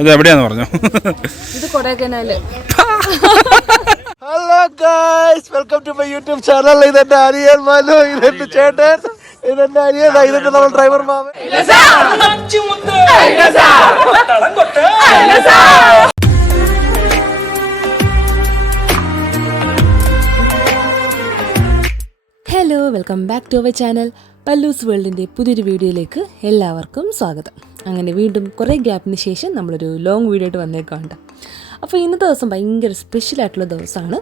ഇത് എവിടെയാന്ന് പറഞ്ഞു. ഇത് Kodaikanal. Hello guys, welcome to my YouTube channel. ഇതെന്റെ അനിയൻ മനു, ഇതെന്റെ ചേട്ടൻ, ഇതെന്റെ അനിയൻ, ഇതെന്റെ നമ്മൾ ഡ്രൈവർ മാമൻ. Hello, welcome back to our channel. പല്ലൂസ് വേൾഡിൻ്റെ പുതിയൊരു വീഡിയോയിലേക്ക് എല്ലാവർക്കും സ്വാഗതം. അങ്ങനെ വീണ്ടും കുറേ ഗ്യാപ്പിന് ശേഷം നമ്മളൊരു ലോങ് വീഡിയോ ആയിട്ട് വന്നേക്കാണ്ട്. അപ്പോൾ ഇന്നത്തെ ദിവസം ഭയങ്കര സ്പെഷ്യലായിട്ടുള്ള ദിവസമാണ്.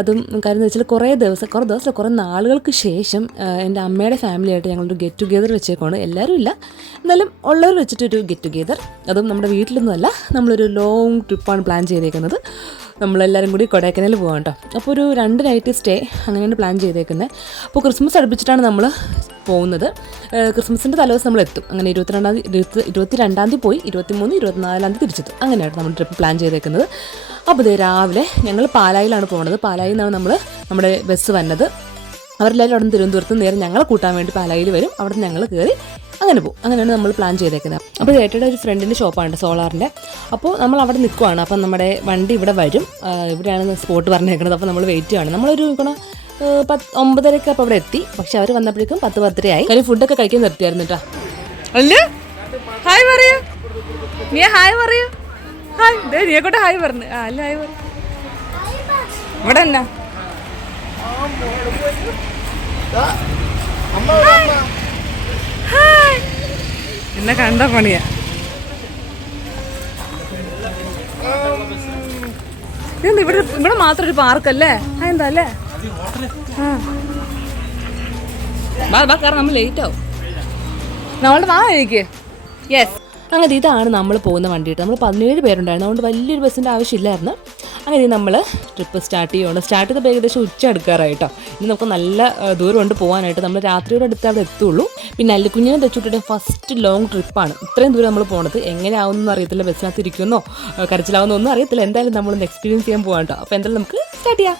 അതും കാര്യം എന്ന് വെച്ചാൽ കുറേ നാളുകൾക്ക് ശേഷം എൻ്റെ അമ്മയുടെ ഫാമിലിയായിട്ട് ഞങ്ങളൊരു ഗെറ്റ് ടുഗെദർ വെച്ചേക്കാണ്. എല്ലാവരും ഇല്ല, എന്നാലും ഉള്ളവർ വെച്ചിട്ടൊരു ഗെറ്റ് ടുഗെദർ. അതും നമ്മുടെ വീട്ടിലൊന്നുമല്ല, നമ്മളൊരു ലോങ് ട്രിപ്പാണ് പ്ലാൻ ചെയ്തേക്കുന്നത്. നമ്മളെല്ലാവരും കൂടി കൊടൈക്കനാൽ പോകാം കേട്ടോ. അപ്പോൾ ഒരു 2 നൈറ്റ് സ്റ്റേ അങ്ങനെയാണ് പ്ലാൻ ചെയ്തേക്കുന്നത്. അപ്പോൾ ക്രിസ്മസ് അടുപ്പിച്ചിട്ടാണ് നമ്മൾ പോകുന്നത്. ക്രിസ്മസിൻ്റെ തലേദിവസം നമ്മൾ എത്തും. അങ്ങനെ 22-ാം തീയതി പോയി 23, 24-ാം തീയതി തിരിച്ചെത്തും. അങ്ങനെയാണ് നമ്മൾ ട്രിപ്പ് പ്ലാൻ ചെയ്തേക്കുന്നത്. അപ്പോൾ ഇത് രാവിലെ ഞങ്ങൾ പാലായിലാണ് പോകുന്നത്. പാലായിൽ നിന്നാണ് നമ്മുടെ ബസ് വന്നത്. അവരെല്ലാവരും അവിടെ നിന്ന് തിരുവനന്തപുരത്ത് നേരെ ഞങ്ങളെ കൂട്ടാൻ വേണ്ടി പാലായിൽ വരും. അവിടെ ഞങ്ങൾ കയറി അങ്ങനെ പോകും. അങ്ങനെയാണ് നമ്മൾ പ്ലാൻ ചെയ്തേക്കുന്നത്. അപ്പോൾ ചേട്ടയുടെ ഒരു ഫ്രണ്ടിൻ്റെ ഷോപ്പാണ് സോളാറിൻ്റെ. അപ്പോൾ നമ്മൾ അവിടെ നിൽക്കുവാണ്. അപ്പം നമ്മുടെ വണ്ടി ഇവിടെ വരും. ഇവിടെയാണ് സ്പോട്ട് പറഞ്ഞേക്കുന്നത്. അപ്പോൾ നമ്മൾ വെയിറ്റ് ചെയ്യാണ്. നമ്മളൊരു 9:30 അപ്പോൾ അവിടെ എത്തി. പക്ഷെ അവർ വന്നപ്പോഴേക്കും 10-10:30 ആയി. കാര്യം ഫുഡൊക്കെ കഴിക്കാൻ നിർത്തിയായിരുന്നു കേട്ടോ. അല്ലേ, ഹായ് പറയൂ, നീ ഹായ് പറയൂ. ഹായ്, നീക്കോട്ടെ ഹായ് പറഞ്ഞു. അല്ല ഹായ് പറ. ഇവിടെ എന്നാ എന്നെ കണ്ട പണിയാ. ഇവിടെ മാത്രം ഒരു പാർക്കല്ലേ? എന്താ അല്ലേ? കാരണം നമ്മൾ ലേറ്റ് ആവും. നമ്മളുടെ വാ എനിക്ക്. യെസ്, അങ്ങനെ ഇതാണ് നമ്മൾ പോകുന്ന വണ്ടിയിട്ട്. നമ്മൾ 17 പേരുണ്ടായിരുന്നു. അതുകൊണ്ട് വലിയൊരു ബസ്സിൻ്റെ ആവശ്യമില്ലായിരുന്നു. അങ്ങനെ നമ്മൾ ട്രിപ്പ് സ്റ്റാർട്ട് ചെയ്തപ്പോൾ ഏകദേശം ഉച്ച എടുക്കാറായിട്ടോ. ഇനി നമുക്ക് നല്ല ദൂരമുണ്ട് പോകാനായിട്ട്. നമ്മൾ രാത്രിയോടെ അടുത്ത് അവിടെ എത്തുള്ളൂ. പിന്നെ അല്ലിക്കുഞ്ഞിനെ തെച്ചുവിട്ടിട്ട് ഫസ്റ്റ് ലോങ് ട്രിപ്പാണ്. ഇത്രയും ദൂരം നമ്മൾ പോണത്. എങ്ങനെയാവുമെന്നൊന്നും അറിയത്തില്ല, ബസ്സിനകത്ത് ഇരിക്കുന്നോ കരച്ചിലാവുന്നോ ഒന്നും അറിയത്തില്ല. എന്തായാലും നമ്മളൊന്ന് എക്സ്പീരിയൻസ് ചെയ്യാൻ പോകാം കേട്ടോ. അപ്പോൾ എന്തായാലും നമുക്ക് സ്റ്റാർട്ട് ചെയ്യാം.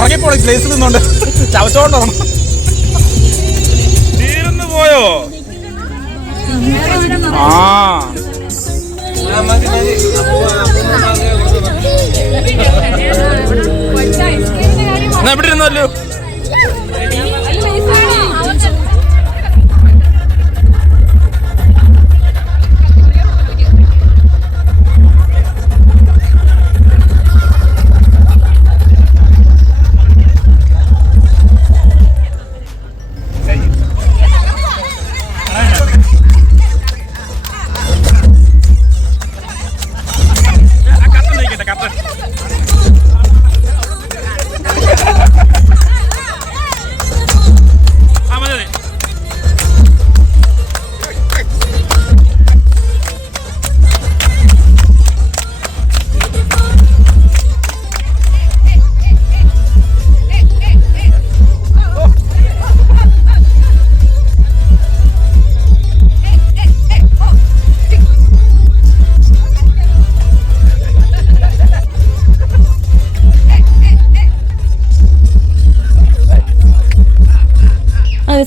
ഉറങ്ങിപ്പോളി പ്ലേസ് നിന്നുണ്ട് ചവച്ചോണ്ടോ തീർന്നു പോയോ? എവിടെ ഇരുന്നല്ലോ.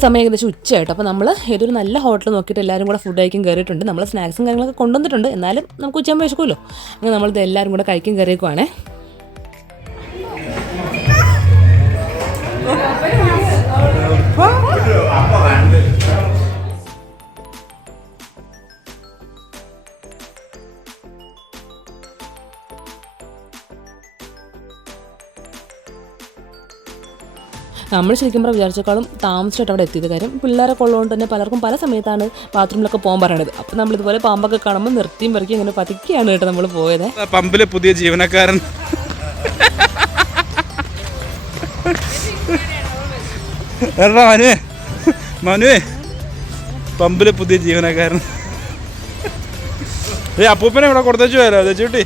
സമയം ഏകദേശം ഉച്ചയായിട്ട്. അപ്പോൾ നമ്മൾ ഏതൊരു നല്ല ഹോട്ടൽ നോക്കിയിട്ട് എല്ലാവരും കൂടെ ഫുഡ് കഴിക്കാൻ കയറിയിട്ടുണ്ട്. നമ്മൾ സ്നാക്സും കാര്യങ്ങളൊക്കെ കൊണ്ടുവന്നിട്ടുണ്ട്. എന്നാലും നമുക്ക് ഉച്ചയാകുമ്പോൾ വിശക്കുമല്ലോ. അങ്ങനെ നമ്മളിത് എല്ലാവരും കൂടെ കഴിക്കാൻ കയറിയേക്കുവാണേ. നമ്മൾ ശരിക്കും വിചാരിച്ചേക്കാളും താമസിച്ചിട്ട് അവിടെ എത്തിയത്. കാര്യം പിള്ളേരൊക്കെ ഉള്ളതുകൊണ്ട് തന്നെ പലർക്കും പല സമയത്താണ് ബാത്റൂമിലൊക്കെ പോകാൻ പറയണത്. അപ്പം നമ്മളിതുപോലെ പാമ്പൊക്കെ കാണുമ്പോൾ നിർത്തിയും പെറുക്കി ഇങ്ങനെ പതുക്കെയാണ് കേട്ടോ നമ്മൾ പോയത്. പമ്പിലെ പുതിയ ജീവനക്കാരൻ മനുവേ പമ്പിലെ പുതിയ ജീവനക്കാരൻ അപ്പൂപ്പനെ ഇവിടെ കൊടുത്തേച്ചു പോയാലോ ചേച്ചൂട്ടി?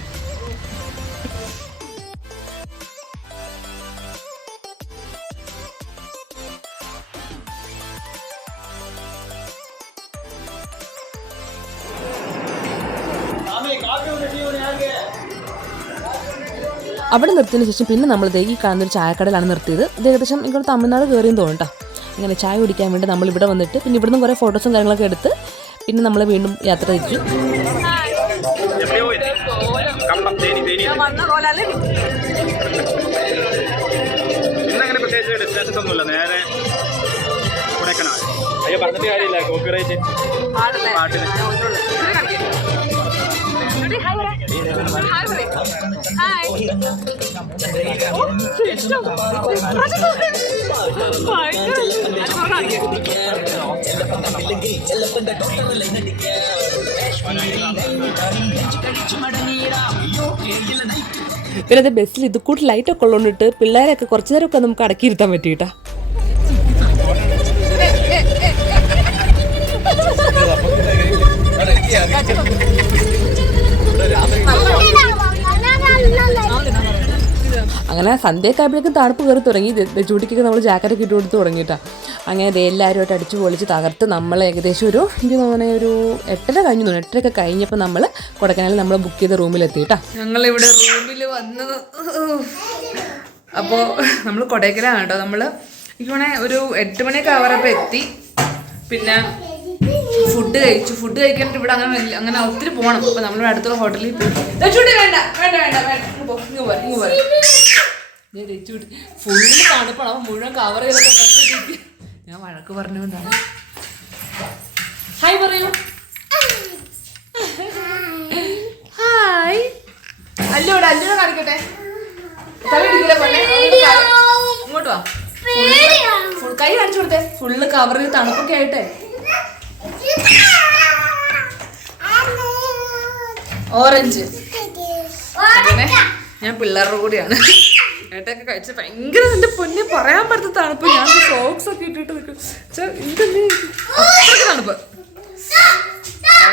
അവിടെ നിർത്തിയതിന് ശേഷം പിന്നെ നമ്മൾ ഈ കാണുന്നൊരു ചായക്കടയിലാണ് നിർത്തിയത്. ഇത് ഏകദേശം ഇങ്ങോട്ട് തമിഴ്നാട് കയറിയെന്ന് തോന്നുന്നു കേട്ടോ. അങ്ങനെ ചായ കുടിക്കാൻ വേണ്ടി നമ്മൾ ഇവിടെ വന്നിട്ട് പിന്നെ ഇവിടുന്ന് കുറേ ഫോട്ടോസും കാര്യങ്ങളൊക്കെ എടുത്ത് പിന്നെ നമ്മൾ വീണ്ടും യാത്ര തിരിച്ചു. പിന്നെ അത് ബസ്സിൽ ഇത് കൂട്ടി ലൈറ്റൊക്കെ ഉള്ളതുകൊണ്ടിട്ട് പിള്ളേരൊക്കെ കുറച്ചു നേരമൊക്കെ നമുക്ക് അടക്കിയിരുത്താൻ പറ്റിയിട്ടാ. അങ്ങനെ സന്ധ്യയൊക്കെ ആയപ്പോഴേക്കും തണുപ്പ് കയറി തുടങ്ങി. ചൂടിക്കൊക്കെ നമ്മൾ ജാക്കറ്റൊക്കെ ഇട്ട് കൊടുത്ത് തുടങ്ങിയിട്ടാണ്. അങ്ങനെ എല്ലാവരുമായിട്ട് അടിച്ച് പൊളിച്ച് തകർത്ത് നമ്മൾ ഏകദേശം എനിക്ക് തോന്നുന്നത് ഒരു 8:30 കഴിഞ്ഞു. 8:30 കഴിഞ്ഞപ്പോൾ നമ്മൾ കൊടൈക്കനാലിൽ നമ്മൾ ബുക്ക് ചെയ്ത റൂമിലെത്തിയിട്ടാ. ഞങ്ങളിവിടെ റൂമിൽ വന്നത്. അപ്പോൾ നമ്മൾ കൊടൈക്കനാലാണ് കേട്ടോ. നമ്മൾ എനിക്ക് ഒരു 8 മണിയൊക്കെ ആവാറപ്പോൾ എത്തി. പിന്നെ ഫുഡ് കഴിച്ചു. ഫുഡ് കഴിക്കാനായിട്ട് ഇവിടെ അങ്ങനെ ഒത്തിരി പോകണം. അപ്പോൾ നമ്മളിവിടെ അടുത്തുള്ള ഹോട്ടലിൽ പോയി. ഫുള്ള് തണുപ്പാണ്. അപ്പോൾ മുഴുവൻ കവർ ചെയ്തൊക്കെ പ്രശ്നം. ഞാൻ വഴക്ക് പറഞ്ഞുകൊണ്ടാണ്. ഹായ് പറയൂ. ഹായ്. അല്ലോടെ കാണിക്കട്ടെ. ഇങ്ങോട്ട് വാ. കൈ കാണിച്ചു കൊടുത്തേ. ഫുള്ള് കവർ ചെയ്ത് തണുപ്പൊക്കെ ആയിട്ടെ. ഓറഞ്ച്. അങ്ങനെ ഞാൻ പിള്ളേരുടെ കൂടെയാണ്. ഏട്ടൊക്കെ കഴിച്ച് ഭയങ്കര എൻ്റെ പൊന്നെ പറയാൻ പറ്റുന്ന തണുപ്പ്. ഞാൻ സോക്സ് ഒക്കെ ഇട്ടിട്ട് നിൽക്കും. അത്രയ്ക്ക് തണുപ്പ്.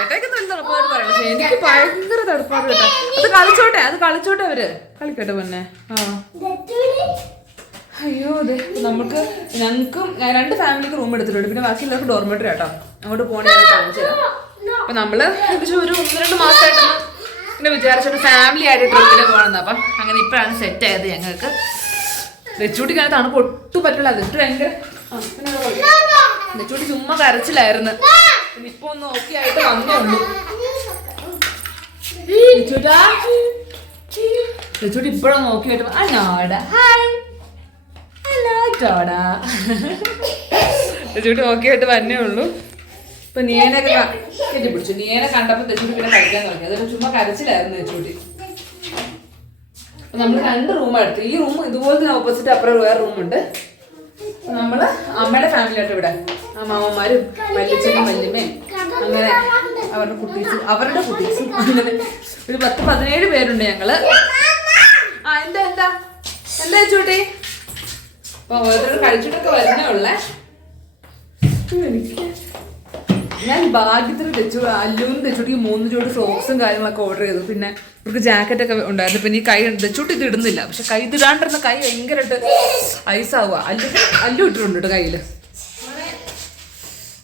ഏട്ടയ്ക്ക് നല്ല തണുപ്പായിട്ട് പറയണം. പക്ഷെ എനിക്ക് ഭയങ്കര തണുപ്പാണ് കേട്ടോ. അത് കളിച്ചോട്ടെ അവര്. കളിക്കട്ടെ പൊന്നെ. അയ്യോ അതെ. ഞങ്ങൾക്കും 2 ഫാമിലിക്ക് റൂം എടുത്തിട്ടുണ്ട്. പിന്നെ ബാക്കി എല്ലാവർക്കും ഡോർമെറ്ററി കേട്ടോ. അങ്ങോട്ട് പോകണേ കാണിച്ചു തരാം. അപ്പം നമ്മൾ ഏകദേശം ഒരു 1-2 മാസമായിട്ടൊന്ന് പിന്നെ വിചാരിച്ചൊരു ഫാമിലി ആയിട്ട് ട്രിപ്പിന് പോകണമെന്ന്. അപ്പം അങ്ങനെ ഇപ്പോഴാണ് സെറ്റ് ആയത് ഞങ്ങൾക്ക്. ലച്ചൂട്ടിക്കാണ് തണുപ്പ് ഒട്ടും പറ്റില്ല. അതിട്ട് ഭയങ്കര ലച്ചൂട്ടി ചുമ്മാ കരച്ചിലായിരുന്നു. പിന്നെ ഇപ്പൊ ഒന്ന് ഓക്കെ ആയിട്ട് വന്നേ ഉള്ളൂ. ലച്ചൂട്ടി ഇപ്പോഴൊന്ന് ഓക്കെ ആയിട്ട് ലച്ചൂട്ടി ഓക്കെ ആയിട്ട് വന്നേ ഉള്ളൂ. ഇപ്പൊ നീനൊക്കെ കെട്ടിപ്പിടിച്ചു. നീനെ കണ്ടപ്പോ തെച്ചൂട്ടി പിന്നെ കഴിക്കാൻ തുടങ്ങി. അതൊരു ചുമ്മാ കരച്ചിലായിരുന്നു തെച്ചൂട്ടി. അപ്പൊ നമ്മള് 2 റൂം എടുത്തു. ഈ റൂം ഇതുപോലെ ഓപ്പോസിറ്റ് അപ്പുറം വേറെ റൂമുണ്ട്. നമ്മള് അമ്മയുടെ ഫാമിലി ആയിട്ട് ഇവിടെ മാമന്മാരും വല്യച്ഛനും വല്യമ്മയും അങ്ങനെ അവരുടെ കുട്ടീസും അങ്ങനെ ഒരു 10-17 പേരുണ്ട് ഞങ്ങള്. എന്താ ചൂട്ടി? അപ്പൊ ഓരോരുത്തർ കഴിച്ചിട്ടൊക്കെ വരുന്നേ ഉള്ളേ. ഞാൻ ഭാഗ്യത്തിന് അല്ലുവിനും തെച്ചൂട്ടിക്ക് 3 ജോഡി ഫ്രോക്സും കാര്യങ്ങളൊക്കെ ഓർഡർ ചെയ്തു. പിന്നെ ഇവർക്ക് ജാക്കറ്റൊക്കെ ഉണ്ടായിരുന്നു. പിന്നെ ഈ കൈ തെച്ചൂട്ടി ഇത് ഇടുന്നില്ല. പക്ഷെ കൈ ഇതിടാണ്ടിരുന്ന കൈ ഭയങ്കരമായിട്ട് ഐസാവുക. അല്ലു ഇട്ടിട്ടുണ്ട് കയ്യിൽ.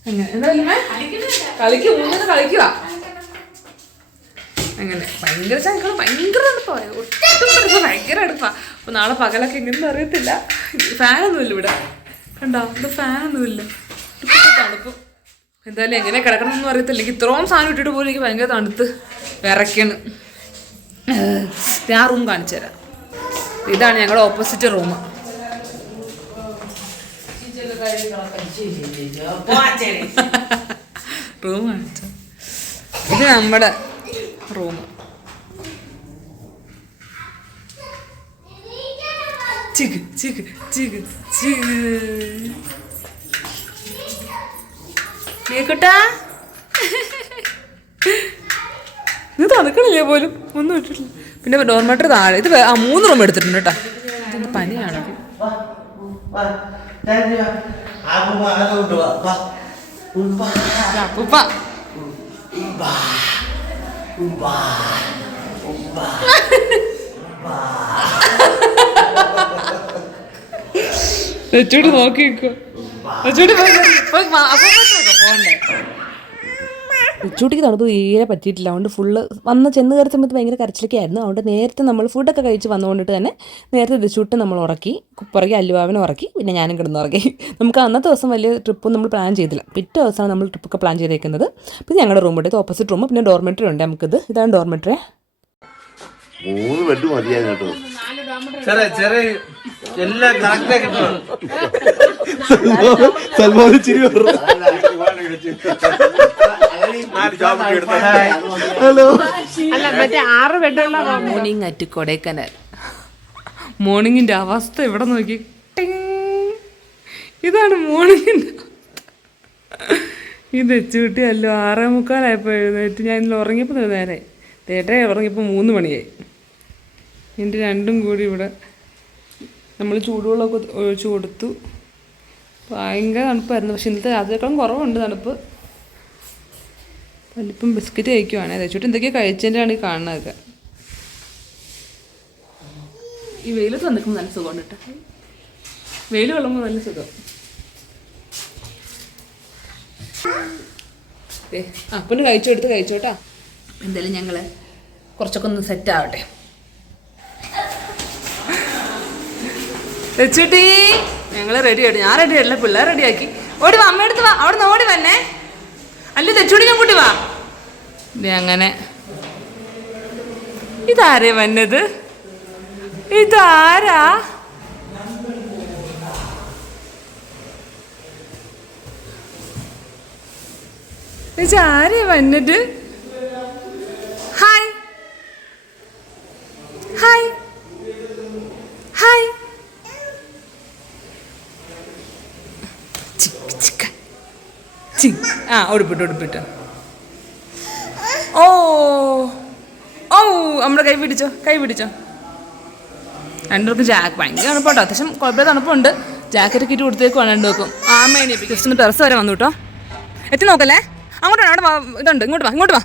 അങ്ങനെ എന്തായാലും കളിക്കുക. അങ്ങനെ ഭയങ്കര ചങ്കള് ഭയങ്കര തണുപ്പാ. ഒട്ടും ഭയങ്കര അടുപ്പാ. അപ്പൊ നാളെ പകലൊക്കെ എങ്ങനെയൊന്നും അറിയത്തില്ല. ഫാനൊന്നുമില്ല ഇവിടെ. കണ്ടോ? ഇത് ഫാനൊന്നുമില്ല. തണുപ്പ്. എന്തായാലും എങ്ങനെ കിടക്കണമെന്നൊന്നും അറിയത്തില്ല. എനിക്ക് ഇത്രയും സാധനം ഇട്ടിട്ട് പോലും എനിക്ക് ഭയങ്കര തണുത്ത് വിറയ്ക്കാണ്. ഞാൻ റൂം കാണിച്ചു തരാം. ഇതാണ് ഞങ്ങളുടെ ഓപ്പോസിറ്റ് റൂം. റൂം കാണിച്ച ഇത് നമ്മുടെ റൂം. ചിക്ക് ചിക്ക് ചിക്ക് ചിക്ക് കേക്കട്ടാ. ഇത് തണുക്കണില്ലേ പോലും. ഒന്നും ഇട്ടിട്ടില്ല. പിന്നെ ഡോർമെറ്ററി താഴെ. ഇത് 3 റൂം എടുത്തിട്ടുണ്ട് കേട്ടോ. ഇതെന്ത് പനിയാണോ? അപ്പൂപ്പ തെച്ചൂടി നോക്കിക്കോ. തെച്ചൂട്ടിക്ക് തണുപ്പ് തീരെ പറ്റിയിട്ടില്ല. അതുകൊണ്ട് ഫുള്ള് ചെന്ന് കയറിയ സമയത്ത് ഭയങ്കര കരച്ചിലൊക്കെ ആയിരുന്നു. അതുകൊണ്ട് നേരത്തെ നമ്മൾ ഫുഡൊക്കെ കഴിച്ച് വന്നുകൊണ്ടിട്ട് തന്നെ നേരത്തെ തെച്ചൂട്ട് നമ്മൾ ഉറക്കി, പുറകെ അല്ലുവാവിനെ ഉറക്കി, പിന്നെ ഞാനും കിടന്നുറക്കി. നമുക്ക് അന്നത്തെ ദിവസം വലിയ ട്രിപ്പൊന്നും നമ്മൾ പ്ലാൻ ചെയ്തില്ല. പിറ്റേ ദിവസമാണ് നമ്മൾ ട്രിപ്പൊക്കെ പ്ലാൻ ചെയ്തേക്കുന്നത്. പിന്നെ ഞങ്ങളുടെ റൂം എടുത്ത് ഓപ്പോസിറ്റ് റൂം, പിന്നെ ഡോർമെറ്ററി ഉണ്ട് നമുക്കിത്. ഇതാണ് ഡോർമെറ്ററി. 3 ബെഡ് മതിയായി കേട്ടോ. Hello, morning at Kodaikanal. മോർണിംഗിൻ്റെ അവസ്ഥ ഇവിടെ നോക്കി. ഇതാണ് മോർണിംഗിൻ്റെ. ഈ തെച്ചുകൂട്ടിയല്ലോ 6:45 എഴുന്നേറ്റ്. ഞാൻ ഇന്നലെ ഉറങ്ങിയപ്പോൾ നേരെ ഉറങ്ങിയപ്പോൾ 3 മണിയായി. ഇതിൻ്റെ രണ്ടും കൂടി ഇവിടെ നമ്മൾ ചൂടുവെള്ളമൊക്കെ ഒഴിച്ചു കൊടുത്തു. ഭയങ്കര തണുപ്പായിരുന്നു. പക്ഷെ ഇന്നത്തെ രാത്രിയേക്കാളും കുറവുണ്ട് തണുപ്പ്. വലിപ്പം ബിസ്ക്കറ്റ് കഴിക്കുവാണ്. തെച്ചൂട്ട് എന്തൊക്കെയാണ് കഴിച്ചതിൻ്റെയാണ് ഈ കാണുന്നതൊക്കെ. ഈ വെയിലത്ത് വന്നിക്കുമ്പോൾ നല്ല സുഖമുണ്ട് കേട്ടോ. വെയിൽ കൊള്ളുമ്പോൾ നല്ല സുഖം. അപ്പന് കഴിച്ചോട്ടാ. എന്തായാലും ഞങ്ങൾ കുറച്ചൊക്കെ ഒന്ന് സെറ്റ് ആവട്ടെ. തെച്ചൂട്ടി ഞങ്ങൾ റെഡി ആയിട്ട്. ഞാൻ റെഡി ആയിട്ടില്ല, പിള്ളേർ റെഡിയാക്കി. ഓടി വാ, അമ്മ എടുത്ത് വാ. അവിടെ നിന്ന് ഓടി വന്നേ. അല്ല തെച്ചൂട്ടി ഞാൻ കൂട്ടി വാ. അങ്ങനെ ഇതാരേ വന്നത്? ഇതാരാ? ഇതാരേ വന്നത്? Hi hi hi. ഉടുപ്പിട്ടോ. ഓ ഓ നമ്മുടെ കൈ പിടിച്ചോ. രണ്ടുപേർക്കും ഭയങ്കര തണുപ്പാട്ടോ. അത്യാവശ്യം കുഴപ്പമില്ല തണുപ്പുണ്ട്. ജാക്കറ്റൊക്കെ ഇട്ട് കൊടുത്തേക്കുവാണ് രണ്ടുപേർക്കും. ആമേനെ ജസ്റ്റ് ടെറസ് വരെ വന്നു കേട്ടോ. എത്തി നോക്കല്ലേ. അങ്ങോട്ടാണ്, അവിടെ വാ. ഇതുണ്ട്, ഇങ്ങോട്ട് വാ.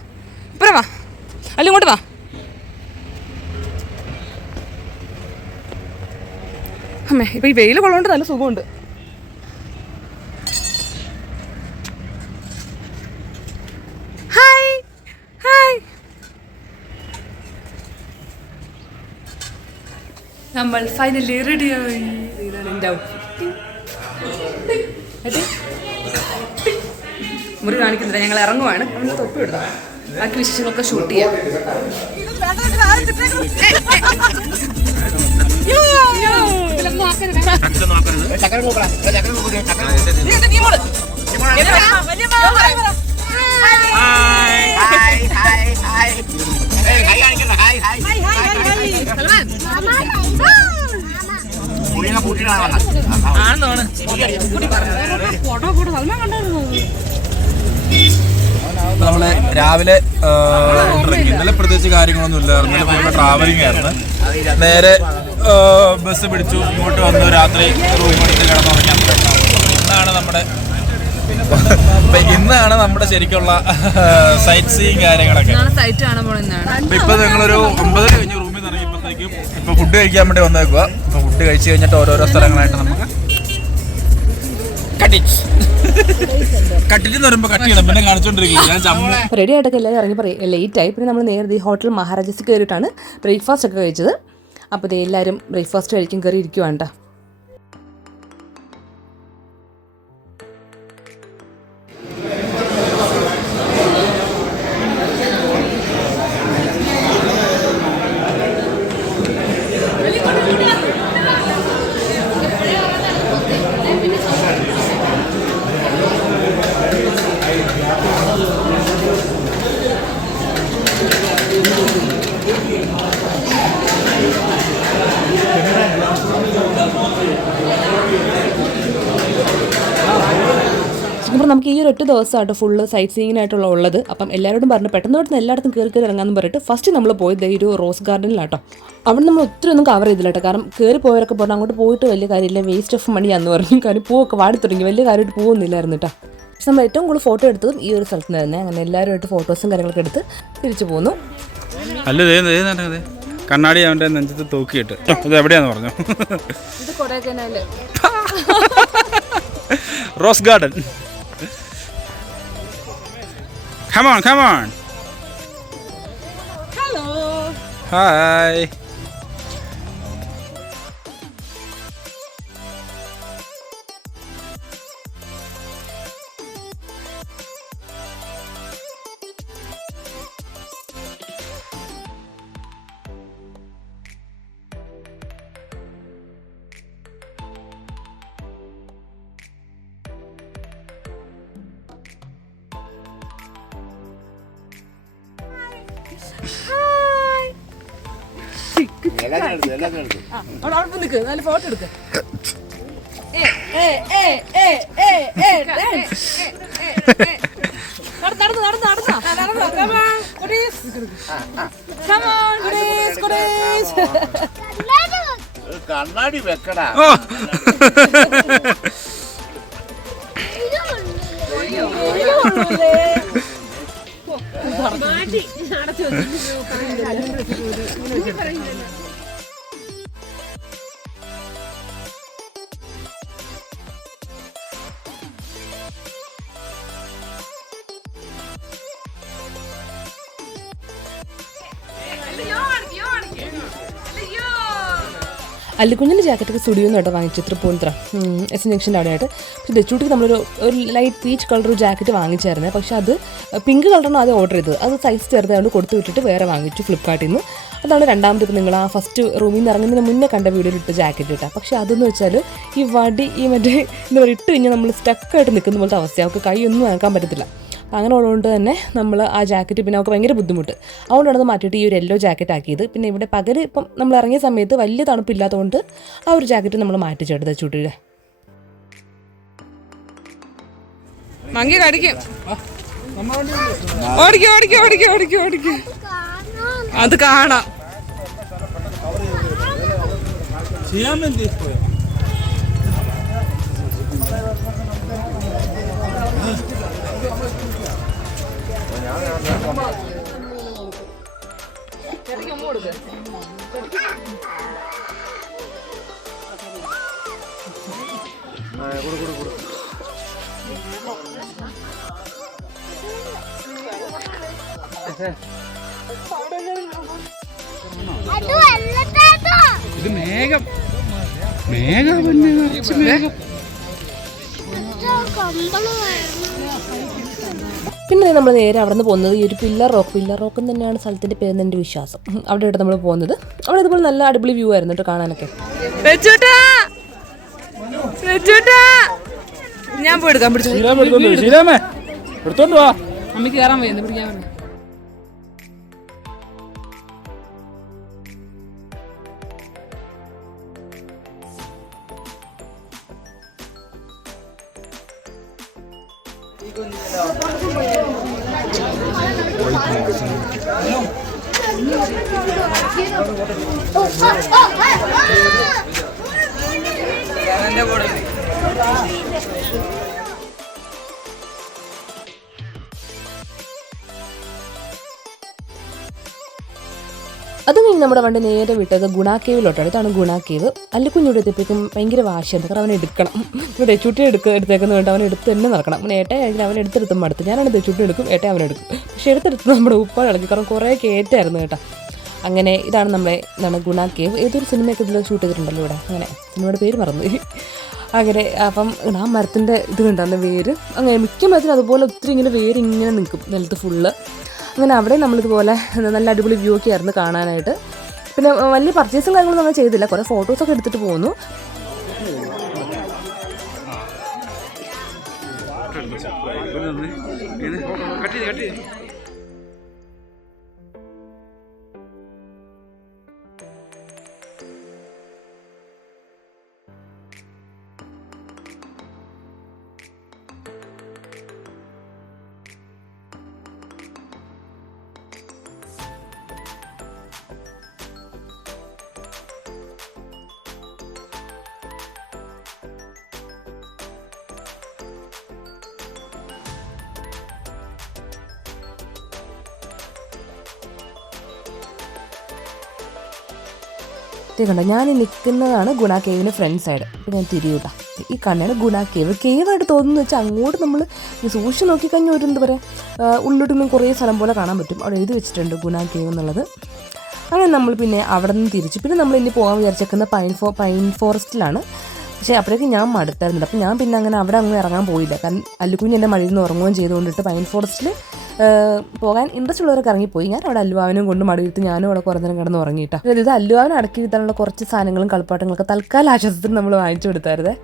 ഇപ്പുറം വാ. അല്ല ഇങ്ങോട്ട് വാ. അമ്മേ ഇപ്പം ഈ വെയിൽ കൊള്ളുകൊണ്ട് നല്ല സുഖമുണ്ട്. Hi hi. നമ്മൾ ഫൈനലി റെഡിയായി. ഇതാണ് എൻ്റെ ഔട്ട്ഫിറ്റ്. മുറി കാണിക്കുന്നില്ല, ഞങ്ങൾ ഇറങ്ങുവാണ്. നമ്മൾ തൊപ്പി ഇടുക. ബാക്കി വിശേഷങ്ങളൊക്കെ ഷൂട്ട് ചെയ്യാം. നമ്മള് രാവിലെ ഇന്നലെ പ്രത്യേകിച്ച് കാര്യങ്ങളൊന്നും ഇല്ലായിരുന്നു. ഫുൾ ട്രാവലിംഗ് ആയിരുന്നു. നേരെ ബസ് പിടിച്ചു ഇങ്ങോട്ട് വന്നു. രാത്രി റൂം എടുത്ത് കിടന്നുറങ്ങാൻ. ഇന്നാണ് നമ്മുടെ ശരിക്കുള്ള സൈറ്റ് സീയിങ് കാര്യങ്ങളൊക്കെ. ഇപ്പൊ ഞങ്ങളൊരു 9 കഴിഞ്ഞ് റൂമിൽ നിന്ന് ഇറങ്ങിയപ്പോഴത്തേക്കും ഇപ്പൊ ഫുഡ് കഴിക്കാൻ വേണ്ടി വന്നേക്കുക. ഇപ്പൊ ഫുഡ് കഴിച്ചു കഴിഞ്ഞിട്ട് ഓരോരോ സ്ഥലങ്ങളായിട്ട് നമുക്ക് റെഡി ആയിട്ടൊക്കെ എല്ലാവരും ഇറങ്ങി ലേറ്റായി. പിന്നെ നമ്മൾ നേരത്തെ ഹോട്ടൽ മഹാരാജാസ് കയറിയിട്ടാണ് ബ്രേക്ക്ഫാസ്റ്റ് ഒക്കെ കഴിച്ചത്. അപ്പോൾ ഇത് എല്ലാവരും ബ്രേക്ക്ഫാസ്റ്റ് കഴിക്കാൻ കയറി ഇരിക്കുവാണ് കേട്ടോ. നമുക്ക് ഈ ഒരു ഒറ്റ ദിവസമായിട്ട് ഫുള്ള് സൈറ്റ് സീയിങ്ങിനായിട്ടുള്ള ഉള്ളത്. അപ്പം എല്ലാവരോടും പറഞ്ഞു പെട്ടെന്ന് എല്ലായിടത്തും കയറി ഇറങ്ങാമെന്ന് പറഞ്ഞിട്ട് ഫസ്റ്റ് നമ്മൾ പോയത് ഈ ഒരു റോസ് ഗാർഡനിലാട്ടോ. അവിടെ നമ്മൾ ഒത്തിരി ഒന്നും കവർ ചെയ്തില്ല കേട്ടോ. കാരണം കയറി പോയവരൊക്കെ പറഞ്ഞു അങ്ങോട്ട് പോയിട്ട് വലിയ കാര്യമില്ല, വേസ്റ്റ് ഓഫ് മണിയാന്ന് പറഞ്ഞു. കാര്യം പൂവൊക്കെ വാടി തുടങ്ങി, വലിയ കാര്യമായിട്ട് പോകുന്നില്ലായിരുന്നു കേട്ടോ. പക്ഷെ നമ്മൾ ഏറ്റവും കൂടുതൽ ഫോട്ടോ എടുത്തതും ഈ ഒരു സ്ഥലത്ത് നിന്ന് തന്നെ. അങ്ങനെ എല്ലാവരുമായിട്ട് ഫോട്ടോസും കാര്യങ്ങളൊക്കെ എടുത്ത് തിരിച്ചു പോന്നു. അല്ല കണ്ണാടി അവൻ്റെ നെഞ്ചത്ത് തൂക്കിയിട്ട് ഇത് എവിടെയാന്ന് പറഞ്ഞു. ഇത് Kodaikanal rose garden. Come on, come on. Hello. Hi. അവിടെ നിൽക്ക്, നല്ല ഫോട്ടോ എടുക്ക. കണ്ണാടി വെക്കടാ. അല്ലിക്കുഞ്ഞിൻ്റെ ജാക്കറ്റൊക്കെ സ്റ്റുഡിയോ കേട്ടോ വാങ്ങിച്ചു, തൃപ്പൂണിത്തുറ എസ് ജംഗ്ഷൻ്റെ അവിടെയായിട്ട്. പക്ഷേ ദച്ചൂട്ടിക്ക് നമ്മളൊരു ലൈറ്റ് പീച്ച് കളർ ഒരു ജാക്കറ്റ് വാങ്ങിച്ചായിരുന്നു. പക്ഷേ അത് പിങ്ക് കളറാണ് ആദ്യം ഓർഡർ ചെയ്തത്. അത് സൈസ് ചെറുതായതുകൊണ്ട് കൊടുത്തു വിട്ടിട്ട് വേറെ വാങ്ങിച്ചു ഫ്ലിപ്കാർട്ടിൽ നിന്ന്. അതാണ് രണ്ടാമത് ഇപ്പോൾ നിങ്ങൾ ആ ഫസ്റ്റ് റൂമിൽ നിന്ന് ഇറങ്ങുന്നതിന് മുന്നേ കണ്ട വീഡിയോയിൽ ഇട്ട് ജാക്കറ്റ് ഇട്ടാൽ. പക്ഷേ അതെന്ന് വെച്ചാൽ ഈ വടി ഈ മറ്റേ എന്താ പറയുക ഇട്ട് കഴിഞ്ഞാൽ നമ്മൾ സ്റ്റക്കായിട്ട് നിൽക്കുന്ന പോലത്തെ അവസ്ഥ, അവർക്ക് കൈയൊന്നും അനക്കാൻ പറ്റത്തില്ല. അങ്ങനെ ഉള്ളതുകൊണ്ട് തന്നെ നമ്മൾ ആ ജാക്കറ്റ് പിന്നെ നമുക്ക് ഭയങ്കര ബുദ്ധിമുട്ട്. അതുകൊണ്ടാണ് അത് മാറ്റിയിട്ട് ഈ ഒരു യെല്ലോ ജാക്കറ്റ് ആക്കിയത്. പിന്നെ ഇവിടെ പകൽ ഇപ്പം നമ്മൾ ഇറങ്ങിയ സമയത്ത് വലിയ തണുപ്പില്ലാത്തതുകൊണ്ട് ആ ഒരു ജാക്കറ്റ് നമ്മൾ മാറ്റിച്ചെടുത്ത് ചൂട്ടിയുടെ. മങ്കി കടിക്കും. ഓടിക്കും ഓടിക്കും ഓടിക്കും ഓടിക്കും ഓടിക്കും. അത് കാണാം. ഇത് മേഘം മേഘം മേഘം. പിന്നെ നമ്മൾ നേരെ അവിടെ നിന്ന് പോകുന്നത് ഈ ഒരു പില്ലർ റോക്ക് തന്നെയാണ് സ്ഥലത്തിൻ്റെ പേരെന്ന് എൻ്റെ വിശ്വാസം. അവിടെയായിട്ട് നമ്മൾ പോകുന്നത്. അവിടെ ഇതുപോലെ നല്ല അടിപൊളി വ്യൂ ആയിരുന്നു കേട്ടോ കാണാനൊക്കെ. ഞാൻ പോയി എടുക്കാൻ പിടിച്ചു. എടുത്തോണ്ട് വാ. അമ്മയ്ക്ക് കയറാൻ വയ്യ, പിടിക്കാൻ പറഞ്ഞു. അത് കഴിഞ്ഞ് നമ്മുടെ വണ്ടി നേരെ വിട്ടത് ഗുണ കേവിലോട്ടാണ്. ഇതാണ് ഗുണ കേവ്. അല്ലിക്കുഞ്ഞിവിടെ എത്തിയപ്പോഴേക്കും ഭയങ്കര വാശിയുണ്ട്. കാരണം അവൻ എടുക്കണം. ഇപ്പോൾ തെച്ചൂട്ടി എടുത്തേക്കുന്ന വേണ്ട അവൻ എടുത്ത് തന്നെ നടക്കണം. പിന്നെ ഏട്ട ആണെങ്കിൽ അവൻ എടുത്തെടുത്തും അടുത്ത് ഞാനാണ് തെച്ചൂട്ടി എടുക്കും, ഏട്ട അവനെടുക്കും. പക്ഷേ എടുത്തെടുത്ത് നമ്മുടെ ഉപ്പാട് ഇളക്കി, കാരണം കുറേ കയറ്റായിരുന്നു കേട്ടോ. അങ്ങനെ ഇതാണ് നമ്മളെ എന്താണ് ഗുണ കേവ്. ഏതൊരു സിനിമയൊക്കെ ഇതിൽ ഷൂട്ട് ചെയ്തിട്ടുണ്ടല്ലോ ഇവിടെ. അങ്ങനെ സിനിമയുടെ പേര് മറന്നു. അങ്ങനെ അപ്പം ആ മരത്തിൻ്റെ ഇത് കണ്ടായിരുന്നു വേര്. അങ്ങനെ മിക്ക മരത്തിനും അതുപോലെ ഒത്തിരി ഇങ്ങനെ വേര് ഇങ്ങനെ നിൽക്കും നിലത്ത് ഫുള്ള്. അങ്ങനെ അവിടെ നമ്മളിതുപോലെ നല്ല അടിപൊളി വ്യൂ ഒക്കെ ആയിരുന്നു കാണാനായിട്ട്. പിന്നെ വലിയ പർച്ചേസും കാര്യങ്ങളൊന്നും നമ്മൾ ചെയ്തില്ല, കുറേ ഫോട്ടോസൊക്കെ എടുത്തിട്ട് പോന്നു. കണ്ടോ ഞാൻ നിൽക്കുന്നതാണ് ഗുണ കേവിൻ്റെ ഫ്രണ്ട് സൈഡ്. ഇപ്പം ഞാൻ തിരിയൂട്ടാ, ഈ കണ്ണാണ് ഗുണ കേവ്. കേവായിട്ട് തോന്നുന്നു വെച്ചാൽ അങ്ങോട്ട് നമ്മൾ സൂക്ഷിച്ച് നോക്കിക്കഴിഞ്ഞാൽ ഒരു എന്താ പറയുക ഉള്ളിട്ടൊന്നും കുറേ സ്ഥലം പോലെ കാണാൻ പറ്റും. അവിടെ എഴുതി വെച്ചിട്ടുണ്ട് ഗുണ കേവ് എന്നുള്ളത്. അങ്ങനെ നമ്മൾ പിന്നെ അവിടെ നിന്ന് തിരിച്ചു. പിന്നെ നമ്മൾ ഇനി പോകാൻ വിചാരിച്ചേക്കുന്ന പൈൻ ഫോറസ്റ്റിലാണ്. പക്ഷേ അപ്പോഴേക്കും ഞാൻ മടുത്തായിരുന്നില്ല. അപ്പം ഞാൻ പിന്നെ അങ്ങനെ അവിടെ അങ്ങ് ഇറങ്ങാൻ പോയില്ല. കാരണം അല്ലുക്കുഞ്ഞ് എൻ്റെ മടിയിൽ നിന്ന് ഉറങ്ങുകയും ചെയ്തുകൊണ്ടിട്ട് പൈൻ ഫോറസ്റ്റിൽ പോകാൻ ഇൻട്രസ്റ്റ് ഉള്ളവരൊക്കെ ഇറങ്ങിപ്പോയി. ഞാൻ അവിടെ അല്ലുവാവിനും കൊണ്ട് മടിയിട്ട് ഞാനും അവിടെ കുറേ നേരം കിടന്ന് ഉറങ്ങിയിട്ടാ. ഇത് അല്ലുവാവിനെ അടക്കി വിത്താനുള്ള കുറച്ച് സാധനങ്ങളും കളിപ്പാട്ടങ്ങളൊക്കെ തൽക്കാല ആശ്വാസത്തിന് നമ്മൾ വാങ്ങിച്ചു കൊടുത്തായിരുന്നേ.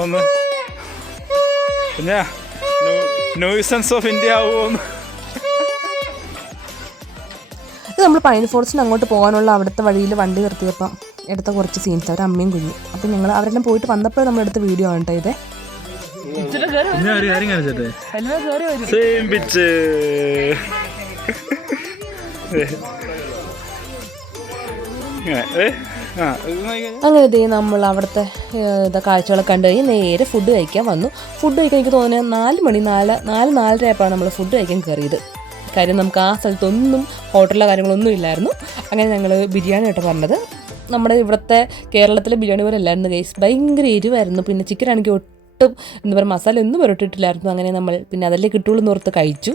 വന്ന് പിന്നെ നോയ്സൻസ് ഓഫ് ഇന്ത്യ ആവുമോന്ന്. ഇത് നമ്മൾ പൈൻ ഫോറസ്റ്റിന് അങ്ങോട്ട് പോകാനുള്ള അവിടുത്തെ വഴിയിൽ വണ്ടി നിർത്തിയപ്പം എടുത്ത കുറച്ച് സീൻസ് അവർ അമ്മയും കുഞ്ഞും. അപ്പം ഞങ്ങൾ അവരെല്ലാം പോയിട്ട് വന്നപ്പോൾ നമ്മളെടുത്ത വീഡിയോ ആണ് കേട്ടോ ഇത്. അങ്ങനെ ഇതേ നമ്മൾ അവിടുത്തെ കാഴ്ചകളൊക്കെ കണ്ടു കഴിഞ്ഞ് നേരെ ഫുഡ് കഴിക്കാൻ വന്നു. ഫുഡ് കഴിക്കാൻ എനിക്ക് തോന്നുന്നത് 4 മണി 4:30 ആയപ്പോഴാണ് നമ്മൾ ഫുഡ് കഴിക്കാൻ കയറിയത്. കാര്യം നമുക്ക് ആ സ്ഥലത്തൊന്നും ഹോട്ടലിലെ കാര്യങ്ങളൊന്നും ഇല്ലായിരുന്നു. അങ്ങനെ ഞങ്ങൾ ബിരിയാണി ആയിട്ട് പറഞ്ഞത്. നമ്മുടെ ഇവിടുത്തെ കേരളത്തിലെ ബിരിയാണി പോലെ അല്ലായിരുന്നു ഗൈസ്, ഭയങ്കര എരിവായിരുന്നു. പിന്നെ ചിക്കൻ ആണെങ്കിൽ ഒട്ടും എന്താ പറയുക മസാല ഒന്നും പുരട്ടിട്ടില്ലായിരുന്നു. അങ്ങനെ നമ്മൾ പിന്നെ അതല്ലേ കിട്ടുള്ളൂ എന്നോർത്ത് കഴിച്ചു.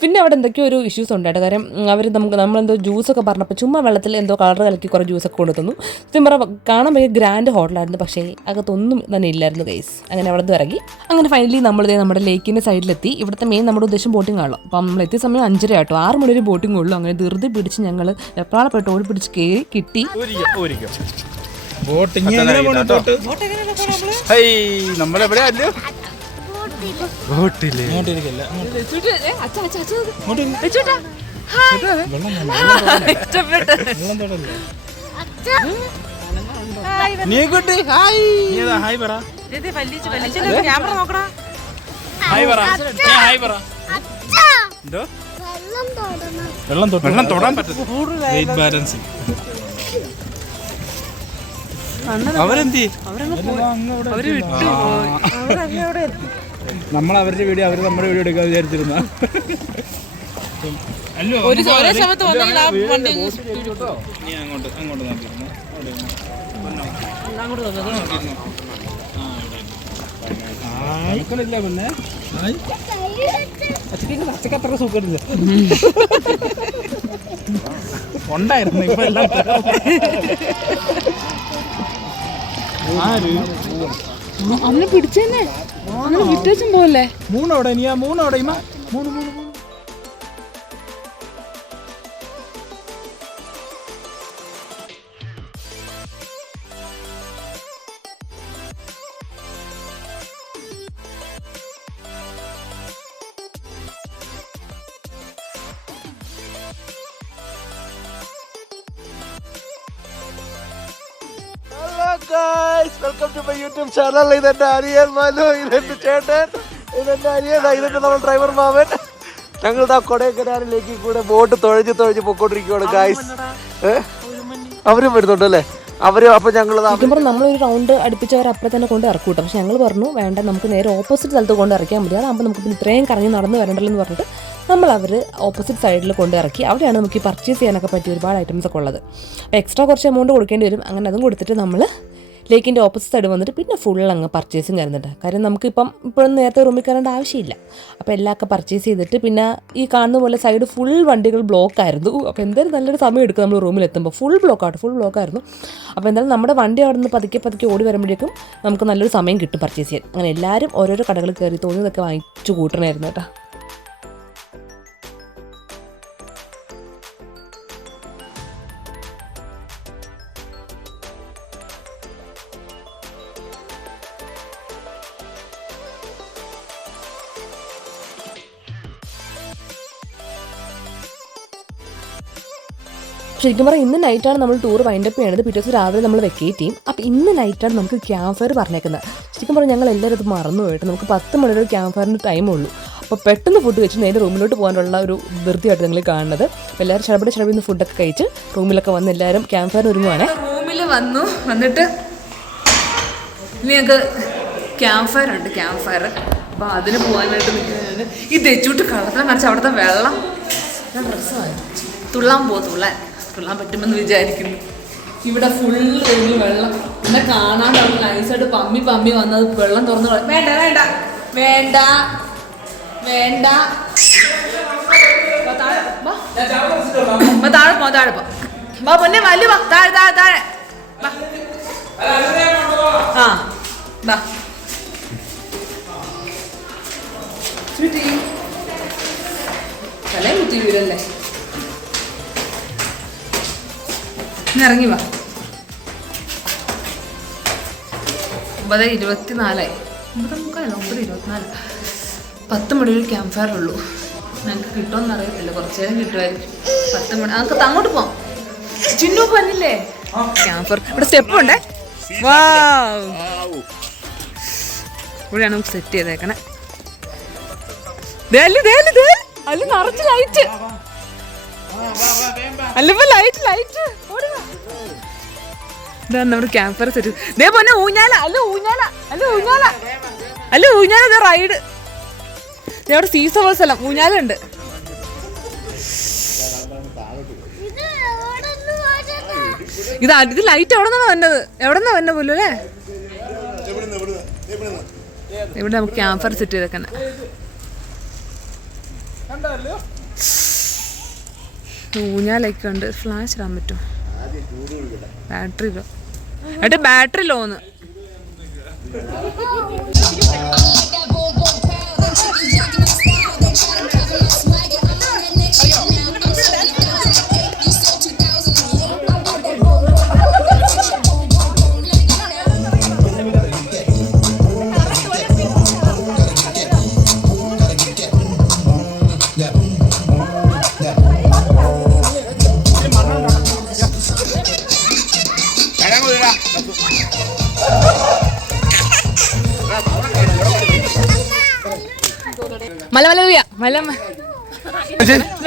പിന്നെ അവിടെ എന്തൊക്കെയോ ഒരു ഇഷ്യൂസ് ഉണ്ടായിട്ട്. കാര്യം അവർ നമ്മളെന്തോ ജ്യൂസൊക്കെ പറഞ്ഞപ്പോൾ ചുമ്മാ വെള്ളത്തിൽ എന്തോ കളർ കലക്കി കുറേ ജ്യൂസൊക്കെ കൊണ്ടു തന്നു. കാണാൻ ഭയങ്കര ഗ്രാൻഡ് ഹോട്ടലായിരുന്നു, പക്ഷേ അകത്തൊന്നും തന്നെ ഇല്ലായിരുന്നു ഗൈസ്. അങ്ങനെ അവിടെ നിന്ന് ഇറങ്ങി. അങ്ങനെ ഫൈനലി നമ്മളിതേ നമ്മുടെ ലേക്കിൻ്റെ സൈഡിലെത്തി. ഇവിടുത്തെ മെയിൻ നമ്മുടെ ഉദ്ദേശം ബോട്ടിംഗ് ആണല്ലോ. അപ്പം നമ്മൾ എത്തിയ സമയം 5:30 ആട്ടോ, 6 മണി ഒരു ബോട്ടിംഗ് ഉള്ളൂ. അങ്ങനെ ധൃതി പിടിച്ച് ഞങ്ങൾ എപ്പോഴാളപ്പെട്ട് ഓടി പിടിച്ച് കയറി കിട്ടി. നമ്മളെവിടെയല്ലോ വെള്ളം തൊടാൻ പറ്റും. അവരെന്തി നമ്മൾ അവരുടെ വീഡിയോ അവർ നമ്മുടെ വീഡിയോ എടുക്കാൻ വിചാരിച്ചിരുന്ന. പിന്നെ അച്ഛക്കത്ര സുഖമില്ല ഉണ്ടായിരുന്നു. ഇപ്പൊ എല്ലാം അവനെ പിടിച്ചെന്നെ വിറ്റേച്ചും പോലെ. മൂന്നവിടെ ഇനിയാ മൂന്നവിടെ മൂന്ന്. Welcome to my YouTube channel. ഇതെന്റെ അനിയൻ മനു, ഇതെന്റെ ചേട്ടൻ, ഇതെന്റെ അനിയൻ, ഇതെന്റെ നമ്മൾ ഡ്രൈവർ മാമൻ. ഞങ്ങളുടെ ആ കൊടൈക്കനാലിലേക്ക് കൂടെ ബോട്ട് തുഴഞ്ഞ് പൊക്കോണ്ടിരിക്കുകയാണ് ഗായ്സ്. അവരും വരുന്നുണ്ടല്ലേ അവരും. അപ്പൊ നമ്മളൊരു റൗണ്ട് അടുപ്പിച്ചവർ അപ്പുറം തന്നെ കൊണ്ട് ഇറക്കും കേട്ടോ. പക്ഷെ ഞങ്ങൾ പറഞ്ഞു വേണ്ട, നമുക്ക് നേരെ ഓപ്പോസിറ്റ് സ്ഥലത്ത് കൊണ്ട് ഇറക്കിയാൽ മതി. അതാകുമ്പോൾ നമുക്ക് പിന്നെ ഇത്രയും കറങ്ങി നടന്ന് വരണ്ടല്ലോ എന്ന് പറഞ്ഞിട്ട് അവർ ഓപ്പോസിറ്റ് സൈഡിൽ കൊണ്ട് ഇറക്കി. അവിടെയാണ് നമുക്ക് ഈ പർച്ചേസ് ചെയ്യാനൊക്കെ പറ്റിയ ഒരുപാട് ഐറ്റംസ് ഒക്കെ ഉള്ളത്. അപ്പോൾ എക്സ്ട്രാ കുറച്ച് എമൗണ്ട് കൊടുക്കേണ്ടി വരും. അങ്ങനെ അതും കൊടുത്തിട്ട് നമ്മൾ ലേക്കിൻ്റെ ഓപ്പോസിറ്റ് സൈഡ് വന്നിട്ട് പിന്നെ ഫുൾ അങ്ങ് പർച്ചേസിങ് വരുന്നുണ്ട്. കാര്യം ഇപ്പോഴും നേരത്തെ റൂമിൽ കയറേണ്ട ആവശ്യമില്ല. അപ്പോൾ എല്ലാമൊക്കെ പർച്ചേസ് ചെയ്തിട്ട് പിന്നെ ഈ കാണുന്ന പോലെ സൈഡ് ഫുൾ വണ്ടികൾ ബ്ലോക്ക് ആയിരുന്നു. അപ്പോൾ എന്തായാലും നല്ലൊരു സമയം എടുക്കും നമ്മൾ റൂമിലെത്തുമ്പോൾ. ഫുൾ ബ്ലോക്കായിരുന്നു. അപ്പോൾ എന്തായാലും നമ്മുടെ വണ്ടി അവിടെ നിന്ന് പതുക്കെ ഓടി വരുമ്പോഴേക്കും നമുക്ക് നല്ലൊരു സമയം കിട്ടും പർച്ചേസ് ചെയ്യാൻ. അങ്ങനെ എല്ലാവരും ഓരോരോ കടകൾ കയറി തോന്നിയതൊക്കെ വാങ്ങിച്ചു കൂട്ടണമായിരുന്നു കേട്ടോ. ശരിക്കും പറഞ്ഞാൽ ഇന്ന് നൈറ്റാണ് നമ്മൾ ടൂർ വൈൻഡപ്പ് ചെയ്യണത്. പിറ്റേ ദിവസം രാവിലെ നമ്മൾ വെക്കേറ്റ് ചെയ്യും. അപ്പോൾ ഇന്ന് നൈറ്റാണ് നമുക്ക് ക്യാമ്പ് ഫയർ പറഞ്ഞേക്കുന്നത്. ശരിക്കും പറഞ്ഞാൽ ഞങ്ങൾ എല്ലാവരും അത് മറന്നു പോയിട്ട് നമുക്ക് 10 മണിയുടെ ക്യാമ്പ് ഫയറിന് ടൈമുള്ളൂ. അപ്പോൾ പെട്ടെന്ന് ഫുഡ് കഴിച്ച് നേരെ റൂമിലോട്ട് പോകാനുള്ള ഒരു ധൃതിയായിട്ട് നിങ്ങൾ കാണുന്നത്. അപ്പോൾ എല്ലാവരും ചടപടി ഫുഡൊക്കെ കഴിച്ച് റൂമിലൊക്കെ വന്ന് എല്ലാവരും ക്യാമ്പ് ഫയറിന് ഒരുങ്ങുവാണ്. റൂമിൽ വന്നിട്ട് ഇനി ഞങ്ങൾക്ക് ക്യാമ്പ് ഫയർ ഉണ്ട്. ക്യാമ്പ് ഫയർ അപ്പോൾ അതിന് പോകാനായിട്ട് നിൽക്കുകയാണ്. ഈ തെച്ചൂട്ട് കളത്തിനെ മറിച്ച് അവിടുത്തെ വെള്ളം ഞാൻ ഡ്രസ്സായി തുള്ളാൻ പറ്റുമെന്ന് വിചാരിക്കുന്നു. ഇവിടെ ഫുള്ള് വെള്ളം പിന്നെ കാണാണ്ട് അവിടെ നൈസായിട്ട് പമ്മി വന്നത് വെള്ളം തുറന്ന് വേണ്ട വേണ്ട വേണ്ട വേണ്ട താഴെ പോ വാ പൊന്നെ വല്ലു വാ താഴെ വാ ആ വാ തലേ കുത്തി വീരല്ലേ ഇറങ്ങി വാ. 9:24 9:24 10 മണിയൊരു ക്യാമ്പ് ഫയർ ഉള്ളൂ. ഞങ്ങൾക്ക് കിട്ടുമെന്ന് അറിയത്തില്ല, കുറച്ച് നേരം കിട്ടുമായിരിക്കും. 10 മണി നമുക്ക് അങ്ങോട്ട് പോവാം. ചിന്നു പന്നില്ലേ ക്യാമ്പ് ഫയർ. ഇവിടെ സ്റ്റെപ്പ് ഉണ്ടേ. ഇവിടെയാണ് നമുക്ക് സെറ്റ് ചെയ്തേക്കണേ. അല്ല നിറച്ച് ലൈറ്റ് അല്ലപ്പോ ലൈറ്റ് ഇതാണ് നമ്മുടെ ക്യാമ്പ് ഫയർ സെറ്റ്. ദേ പൊന്നെ ഊഞ്ഞാല റൈഡ്. അവിടെ സീസണൽ സ്ഥലം ഊഞ്ഞാലുണ്ട്. ഇത് ലൈറ്റ് എവിടെ നിന്നാ പോലും അല്ലേ. ഇവിടെ നമുക്ക് ക്യാമ്പ് ഫയർ സെറ്റ് ചെയ്തേക്കന്നെ. ഊഞ്ഞാലൊക്കെ ഉണ്ട്. ഫ്ലാഷ് ഇടാൻ പറ്റുമോ? ബാറ്ററി ലോന്ന്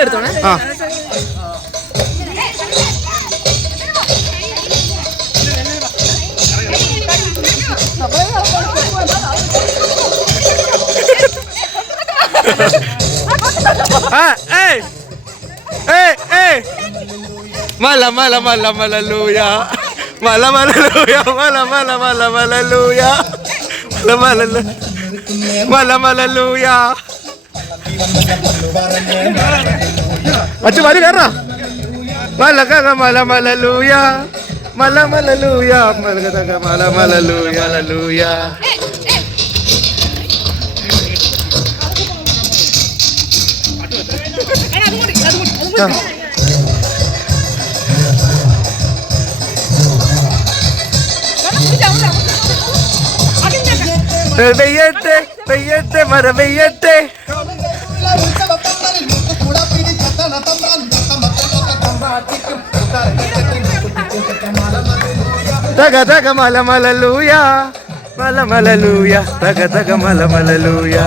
എടുത്തോണേ. അച്ഛൻ വരി കയറാ. മലമലലൂയ മലമലലൂയ മലമലലൂയ. പെയ്യട്ടെ മര പെയ്യട്ടെ. തക മലമലലൂയ തക മലമലലൂയ.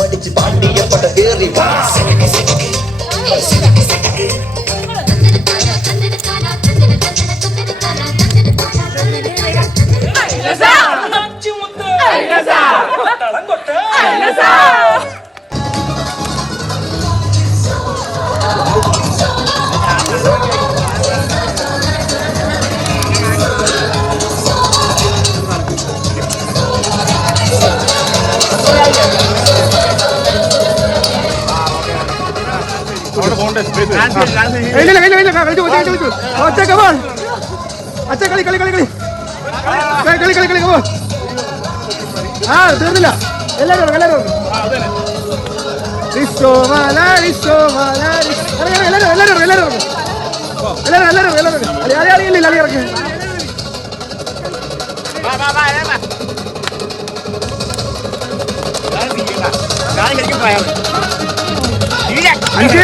പഠിച്ച് പാണ്ടിയ പട ഏറി തീർന്നില്ല എല്ലാരും എല്ലാരും അഞ്ച്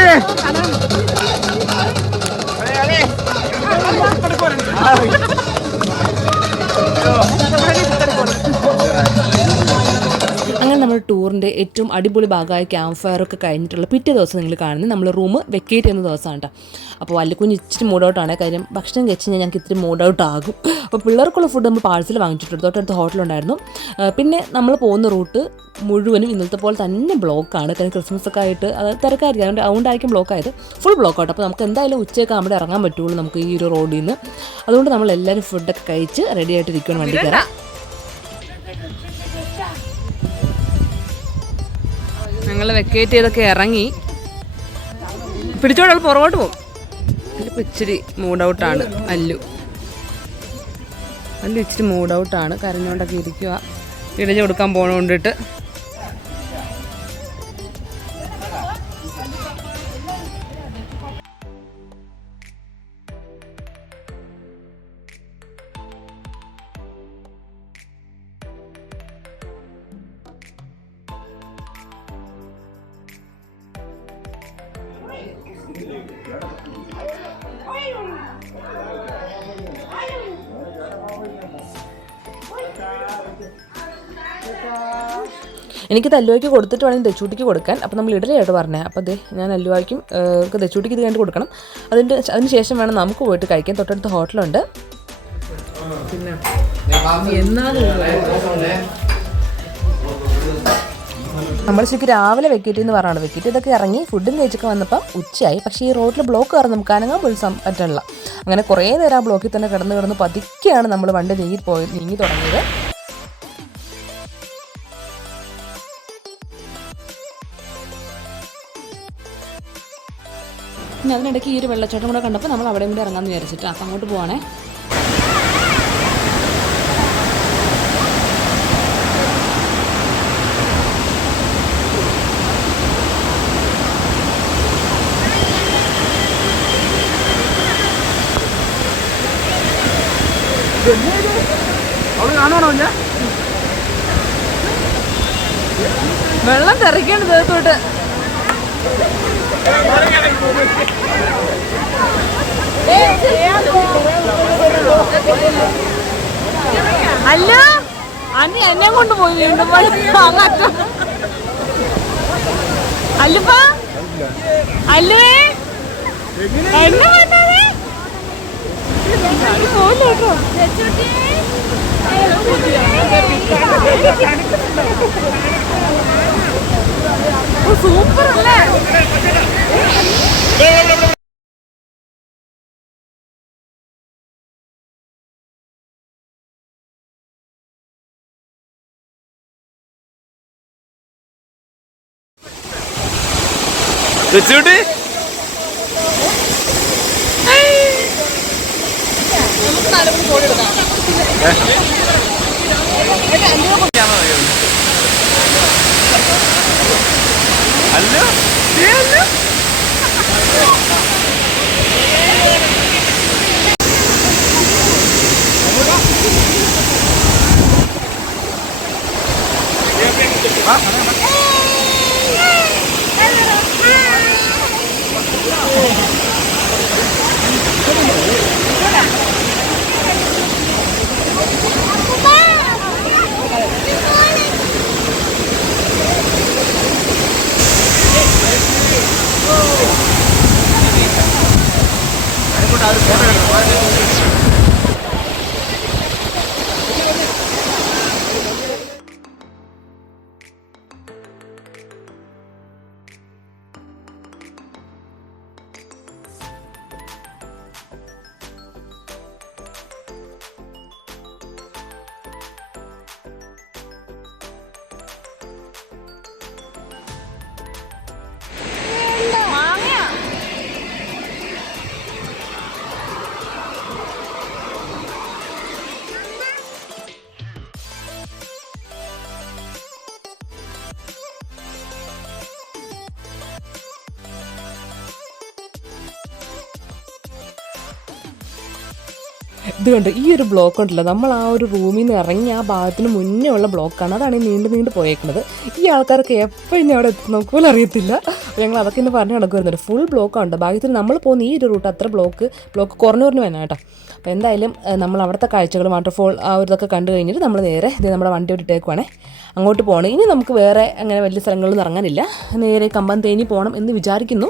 അങ്ങനെ നമ്മുടെ ടൂറിൻ്റെ ഏറ്റവും അടിപൊളി ഭാഗമായ ക്യാമ്പ് ഫയർ ഒക്കെ കഴിഞ്ഞിട്ടുള്ള പിറ്റേ ദിവസം നിങ്ങൾ കാണുന്നത് നമ്മൾ റൂം വെക്കേറ്റ് ചെയ്യുന്ന ദിവസമാണ് കേട്ടോ. അപ്പോൾ വല്ലുക്കുഞ്ഞ് ഇച്ചിരി മൂഡ് ഔട്ടാണ്. കാര്യം ഭക്ഷണം കഴിച്ച് കഴിഞ്ഞാൽ ഞങ്ങൾക്ക് ഇത്തിരി മൂഡ് ഔട്ട് ആകും. അപ്പോൾ പിള്ളേർക്കുള്ള ഫുഡ് നമ്മൾ പാഴ്സൽ വാങ്ങിച്ചിട്ടുണ്ട്. തൊട്ടടുത്ത് ഹോട്ടലുണ്ടായിരുന്നു. പിന്നെ നമ്മൾ പോകുന്ന റൂട്ട് മുഴുവനും ഇന്നത്തെ പോലെ തന്നെ ബ്ലോക്കാണ്. കാര്യം ക്രിസ്മസ് ഒക്കെ ആയിട്ട് അത് തിരക്കായിരിക്കും. അതുകൊണ്ടായിരിക്കും ബ്ലോക്ക് ആയത്. Full block out. അപ്പോൾ നമുക്ക് എന്തായാലും ഉച്ചയൊക്കെ അവിടെ ഇറങ്ങാൻ പറ്റുള്ളൂ നമുക്ക് ഈ ഒരു റോഡിൽ നിന്ന്. അതുകൊണ്ട് നമ്മൾ എല്ലാവരും ഫുഡൊക്കെ കഴിച്ച് റെഡി ആയിട്ടിരിക്കുകയാണ് വണ്ടി കയറാം. ഞങ്ങൾ വെക്കേറ്റ് ചെയ്തൊക്കെ ഇറങ്ങി. പിടിച്ചോടെ പുറകോട്ട് പോകും. അതിലിപ്പോൾ ഇച്ചിരി മൂഡ് ഔട്ടാണ് അല്ലു ഇച്ചിരി മൂഡ് ഔട്ടാണ്. കരഞ്ഞുകൊണ്ടൊക്കെ ഇരിക്കുക. ഇടഞ്ഞു കൊടുക്കാൻ പോകണോണ്ടിട്ട്. എനിക്ക് തല്ലുവായ്ക്ക് കൊടുത്തിട്ട് വേണമെങ്കിൽ ദച്ചൂട്ടിക്ക് കൊടുക്കാൻ. അപ്പോൾ നമ്മൾ ഇടലായിട്ട് പറഞ്ഞത്. അപ്പോൾ അതെ ഞാൻ അല്ലുവായ്ക്കും ദച്ചൂട്ടിക്ക് ഇത് കണ്ട് കൊടുക്കണം. അതിന് ശേഷം വേണം നമുക്ക് പോയിട്ട് കഴിക്കാൻ. തൊട്ടടുത്ത് ഹോട്ടലുണ്ട്. പിന്നെ നമ്മൾ ശരിക്കും രാവിലെ വെക്കേറ്റ് എന്ന് പറഞ്ഞാണ്. വെക്കേറ്റ് ഇതൊക്കെ ഇറങ്ങി ഫുഡും കഴിച്ചൊക്കെ വന്നപ്പോൾ ഉച്ചയായി. പക്ഷേ ഈ റോഡിൽ ബ്ലോക്ക് കാരണം നമുക്ക് അനങ്ങാൻ പോലും പറ്റില്ല. അങ്ങനെ കുറേ നേരം ആ ബ്ലോക്കിൽ തന്നെ കിടന്ന് പതുക്കെയാണ് നമ്മൾ വണ്ടി നീങ്ങി തുടങ്ങിയത്. പിന്നെ അതിനിടയ്ക്ക് ഈ ഒരു വെള്ളച്ചാട്ടം കൂടെ കണ്ടപ്പോൾ നമ്മൾ അവിടെയും കൂടെ ഇറങ്ങാമെന്ന് വിചാരിച്ചിട്ട് അപ്പം അങ്ങോട്ട് പോവാണേ. വെള്ളം തെറിക്കേണ്ട ദേഹത്തോട്ട്. അല്ല എന്നെ കൊണ്ടുപോയി വീണ്ടും അല്ലുപ്പാ അല്ലുവേ എന്നെ വന്നാലേ പോലോ സൂപ്പർ അല്ലേ. വെച്ചൂട്ടി അല്ലോ ഇത് കണ്ട് ഈ ഒരു ബ്ലോക്ക് ഉണ്ടല്ലോ, നമ്മൾ ആ ഒരു റൂമിൽ നിന്ന് ഇറങ്ങി ആ ഭാഗത്തിന് മുന്നേ ഉള്ള ബ്ലോക്കാണ്. അതാണ് ഈ നീണ്ടു പോയേക്കുന്നത്. ഈ ആൾക്കാർക്ക് എപ്പോൾ ഇനി അവിടെ എത്തും നമുക്ക് പോലും അറിയത്തില്ല. ഞങ്ങൾ അതൊക്കെ ഇന്ന് പറഞ്ഞു നടക്കുന്നുണ്ട്. ഫുൾ ബ്ലോക്കാണ്. ഭാഗ്യത്തിന് നമ്മൾ പോകുന്ന ഈ ഒരു റൂട്ട് അത്ര ബ്ലോക്ക് കുറഞ്ഞു വേണം കേട്ടോ. അപ്പോൾ എന്തായാലും നമ്മൾ അവിടുത്തെ കാഴ്ചകൾ വാട്ടർഫോൾ ആ ഒരു ഇതൊക്കെ കണ്ടു കഴിഞ്ഞിട്ട് നമ്മൾ നേരെ ഇത് നമ്മുടെ വണ്ടി വിട്ടിട്ടേക്കുവാണേ അങ്ങോട്ട് പോകണം. ഇനി നമുക്ക് വേറെ അങ്ങനെ വലിയ സ്ഥലങ്ങളിലൊന്നും ഇറങ്ങാനില്ല. നേരെ കമ്പം തേനി പോകണം എന്ന് വിചാരിക്കുന്നു.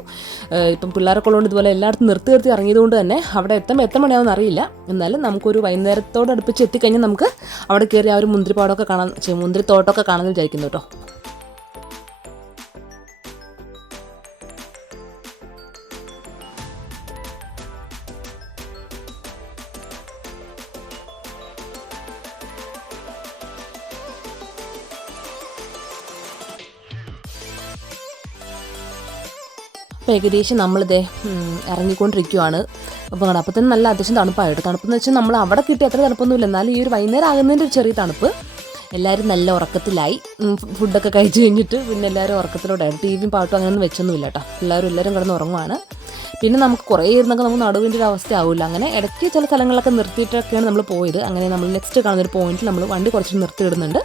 ഇപ്പം പിള്ളേരൊക്കെ ഉള്ളതുകൊണ്ട് ഇതുപോലെ എല്ലായിടത്തും നിർത്തി ഇറങ്ങിയതുകൊണ്ട് തന്നെ അവിടെ എത്ര മണിയാവുമെന്ന് അറിയില്ല. എന്നാലും നമുക്കൊരു വൈകുന്നേരത്തോട് അടുപ്പിച്ച് എത്തിക്കഴിഞ്ഞാൽ നമുക്ക് അവിടെ കയറി ആ ഒരു മുന്തിരിത്തോട്ടമൊക്കെ കാണാമെന്ന് വിചാരിക്കുന്നു കേട്ടോ. അപ്പോൾ ഏകദേശം നമ്മളിതേ ഇറങ്ങിക്കൊണ്ടിരിക്കുവാണ്. അപ്പോൾ തന്നെ നല്ല അത്യാവശ്യം തണുപ്പായിട്ട്. തണുപ്പെന്ന് വെച്ചാൽ നമ്മൾ അവിടെ കിട്ടിയ അത്ര തണുപ്പൊന്നുമില്ല, എന്നാലും ഈ ഒരു വൈകുന്നേരം ആകുന്നതിൻ്റെ ഒരു ചെറിയ തണുപ്പ്. എല്ലാവരും നല്ല ഉറക്കത്തിലായി. ഫുഡൊക്കെ കഴിച്ച് കഴിഞ്ഞിട്ട് പിന്നെ എല്ലാവരും ഉറക്കത്തിലോട്ടായിരുന്നു. ടി വിയും പാട്ടും അങ്ങനെയൊന്നും വെച്ചൊന്നുമില്ല കേട്ടോ. എല്ലാവരും കിടന്ന് ഉറങ്ങുവാണ്. പിന്നെ നമുക്ക് കുറേ ഇരുന്നൊക്കെ നമുക്ക് നടുവിൻ്റെ ഒരു അവസ്ഥ ആവില്ല. അങ്ങനെ ഇടയ്ക്ക് ചില സ്ഥലങ്ങളിലൊക്കെ നിർത്തിയിട്ടൊക്കെയാണ് നമ്മൾ പോയത്. അങ്ങനെ നമ്മൾ നെക്സ്റ്റ് കാണുന്നൊരു പോയിന്റിൽ നമ്മൾ വണ്ടി കുറച്ച് നിർത്തിയിടുന്നുണ്ട്.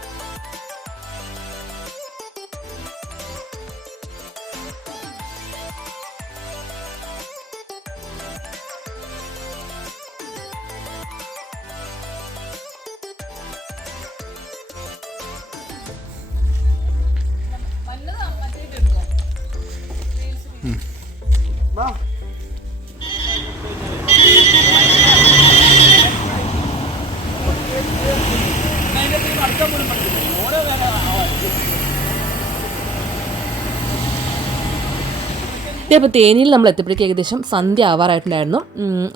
ഇപ്പോൾ തേനിയിൽ നമ്മൾ എത്തിയപ്പോഴേക്ക് ഏകദേശം സന്ധ്യ ആവാറായിട്ടുണ്ടായിരുന്നു.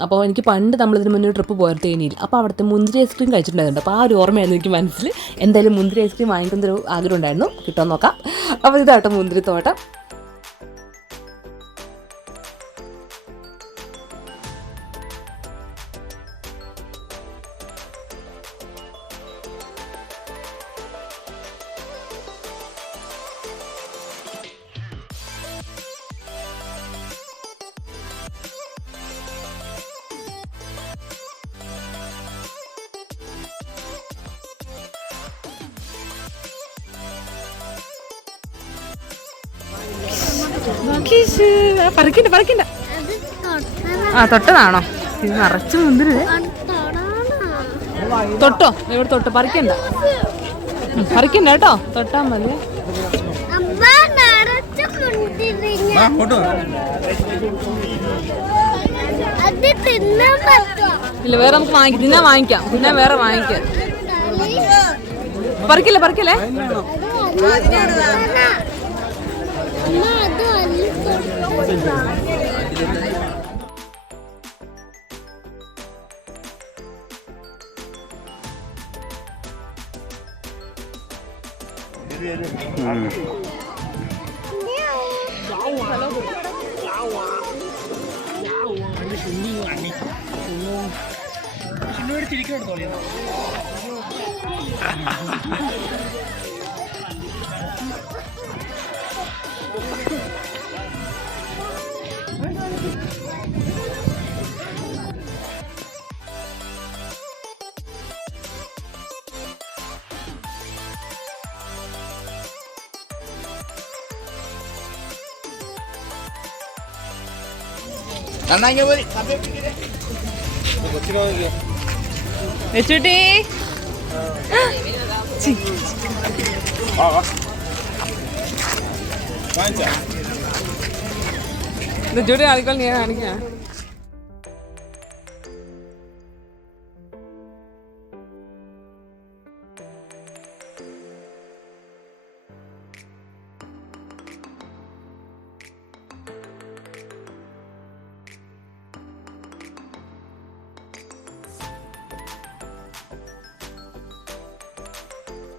അപ്പോൾ എനിക്ക് പണ്ട് നമ്മളിതിന് മുന്നേ ട്രിപ്പ് പോയത് തേനിയിൽ. അപ്പോൾ അവിടുത്തെ മുന്തിരി ഐസ്ക്രീം കഴിച്ചിട്ടുണ്ടായിരുന്നു. അപ്പോൾ ആ ഒരു ഓർമ്മയായിരുന്നു എനിക്ക് മനസ്സിൽ. എന്തായാലും മുന്തിരി ഐസ്ക്രീം വാങ്ങിക്കുന്നൊരു ആഗ്രഹം ഉണ്ടായിരുന്നു. കിട്ടുമെന്ന് നോക്കാം. അപ്പോൾ ഇതാട്ടോ മുന്തിരിത്തോട്ടം. പറിക്കണ്ട. ആ തൊട്ടതാണോ? ഇത് നിറച്ച് മുന്തിരി. തൊട്ടോ ഇവിടെ തൊട്ട് പറിക്കണ്ട കേട്ടോ. തൊട്ടാ മതി. ഇല്ല, വേറെ നമുക്ക് വാങ്ങിക്കാം. പിന്നെ വേറെ വാങ്ങിക്കാം. പറിക്കല്ലേ. വെച്ചുട്ടി വെച്ചുട്ടി ആൾക്കാർ ഞാൻ കാണിക്കാം.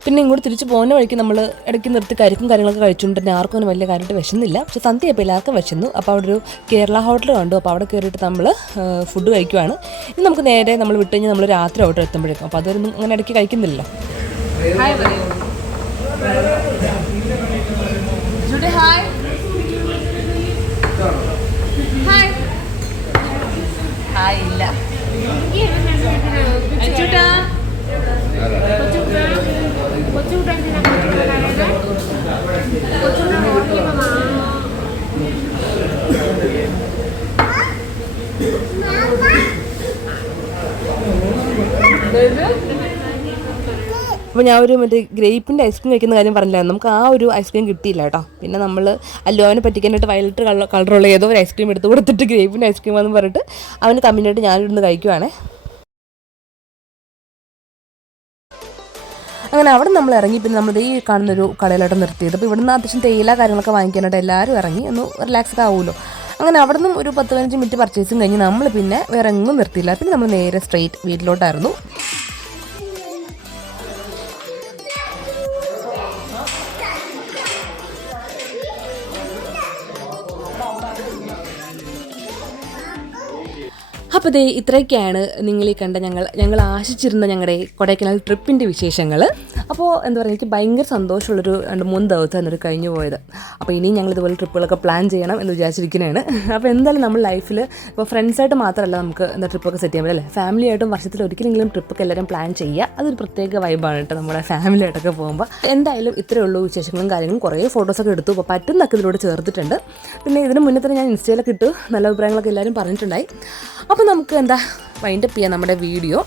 പിന്നെ ഇങ്ങോട്ട് തിരിച്ച് പോകുന്ന വഴിക്ക് നമ്മൾ ഇടയ്ക്ക് നിർത്തി കരിക്കും കാര്യങ്ങളൊക്കെ കഴിച്ചുകൊണ്ട് തന്നെ ആർക്കും വലിയ കാര്യമായിട്ട് വിശന്നില്ല. പക്ഷേ സന്ധ്യയപ്പോൾ എല്ലാവർക്കും വിശന്നു. അപ്പോൾ അവിടെ ഒരു കേരള ഹോട്ടൽ കണ്ടു. അപ്പോൾ അവിടെ കയറിയിട്ട് നമ്മൾ ഫുഡ് കഴിക്കുവാണ്. ഇനി നമുക്ക് നേരെ നമ്മൾ വിട്ട് കഴിഞ്ഞാൽ നമ്മൾ രാത്രി അവിടെ എത്തുമ്പോഴേക്കും. അപ്പോൾ അതൊന്നും അങ്ങനെ ഇടയ്ക്ക് കഴിക്കുന്നില്ലല്ലോ. അപ്പോൾ ഞാൻ ഒരു മറ്റേ ഗ്രേപ്പിൻ്റെ ഐസ്ക്രീം കഴിക്കുന്ന കാര്യം പറഞ്ഞില്ലായിരുന്നു. നമുക്ക് ആ ഒരു ഐസ്ക്രീം കിട്ടിയില്ല കേട്ടോ. പിന്നെ നമ്മൾ അല്ലുവിനെ പറ്റിക്കാനായിട്ട് വയലറ്റ് കളറുള്ള ഏതോ ഒരു ഐസ്ക്രീം എടുത്ത് കൊടുത്തിട്ട് ഗ്രേപ്പിൻ്റെ ഐസ്ക്രീമാണെന്ന് പറഞ്ഞിട്ട് അവന് കമ്മിനായിട്ട് ഞാനിരുന്ന് കഴിക്കുവാണേ. അങ്ങനെ അവിടെ നമ്മൾ ഇറങ്ങി. പിന്നെ നമ്മൾ ഈ കാണുന്നൊരു കടയിലോട്ട് നിർത്തിയത്. അപ്പോൾ ഇവിടുന്ന് അത്യാവശ്യം തേയില കാര്യങ്ങളൊക്കെ വാങ്ങിക്കാനായിട്ട് എല്ലാവരും ഇറങ്ങി ഒന്ന് റിലാക്സ് ഒക്കെ ആവുമല്ലോ. അങ്ങനെ അവിടെ നിന്നും ഒരു 10-15 മിനിറ്റ് പർച്ചേസിങ് കഴിഞ്ഞ് നമ്മൾ പിന്നെ വേറെ എങ്ങും നിർത്തിയില്ല. പിന്നെ നമ്മൾ നേരെ സ്ട്രെയിറ്റ് വീട്ടിലോട്ടായിരുന്നു. അപ്പോൾ ദേ ഇത്രയൊക്കെയാണ് നിങ്ങളീ കണ്ട ഞങ്ങൾ ആശിച്ചിരുന്ന ഞങ്ങളുടെ കൊടൈക്കനാൽ ട്രിപ്പിൻ്റെ വിശേഷങ്ങൾ. അപ്പോൾ എന്താ പറയുക, എനിക്ക് ഭയങ്കര സന്തോഷമുള്ളൊരു 2-3 ദിവസം എന്നൊരു കഴിഞ്ഞു പോയത്. അപ്പോൾ ഇനിയും ഞങ്ങളിതുപോലെ ട്രിപ്പുകളൊക്കെ പ്ലാൻ ചെയ്യണം എന്ന് വിചാരിച്ചിരിക്കുന്നതാണ്. അപ്പോൾ എന്തായാലും നമ്മൾ ലൈഫിൽ ഇപ്പോൾ ഫ്രണ്ട്സായിട്ട് മാത്രമല്ല നമുക്ക് എന്താ ട്രിപ്പൊക്കെ സെറ്റ് ചെയ്യാൻ പറ്റില്ല, ഫാമിലിയായിട്ടും വർഷത്തിൽ ഒരിക്കലെങ്കിലും ട്രിപ്പൊക്കെ എല്ലാവരും പ്ലാൻ ചെയ്യുക. അതൊരു പ്രത്യേക വൈബാണ് കേട്ടോ നമ്മുടെ ഫാമിലിയായിട്ടൊക്കെ പോകുമ്പോൾ. എന്തായാലും ഇത്രയേ ഉള്ളൂ വിശേഷങ്ങളും കാര്യങ്ങളും. കുറേ ഫോട്ടോസൊക്കെ എടുത്തു. അപ്പോൾ പറ്റുന്നൊക്കെ ഇതിലൂടെ ചേർത്തിട്ടുണ്ട്. പിന്നെ ഇതിന് മുന്നേ തന്നെ ഞാൻ ഇൻസ്റ്റയിലൊക്കെ ഇട്ടു, നല്ല അഭിപ്രായങ്ങളൊക്കെ എല്ലാവരും പറഞ്ഞിട്ടുണ്ടായി. അപ്പോൾ നമുക്ക് എന്താ വൈൻഡപ്പ് ചെയ്യാം നമ്മുടെ വീഡിയോ.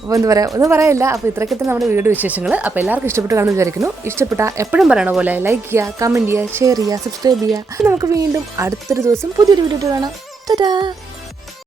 അപ്പോൾ എന്താ പറയുക, ഒന്നും പറയില്ല. അപ്പോൾ ഇത്രയൊക്കെ തന്നെ നമ്മുടെ വീഡിയോ വിശേഷങ്ങൾ. അപ്പോൾ എല്ലാവർക്കും ഇഷ്ടപ്പെട്ട് കാണുമെന്ന് വിചാരിക്കുന്നു. ഇഷ്ടപ്പെട്ടാൽ എപ്പോഴും പറയണ പോലെ ലൈക്ക് ചെയ്യുക, കമൻറ്റ് ചെയ്യുക, ഷെയർ ചെയ്യുക, സബ്സ്ക്രൈബ് ചെയ്യുക. നമുക്ക് വീണ്ടും അടുത്തൊരു ദിവസം പുതിയൊരു വീഡിയോ കാണാം. ടാറ്റാ.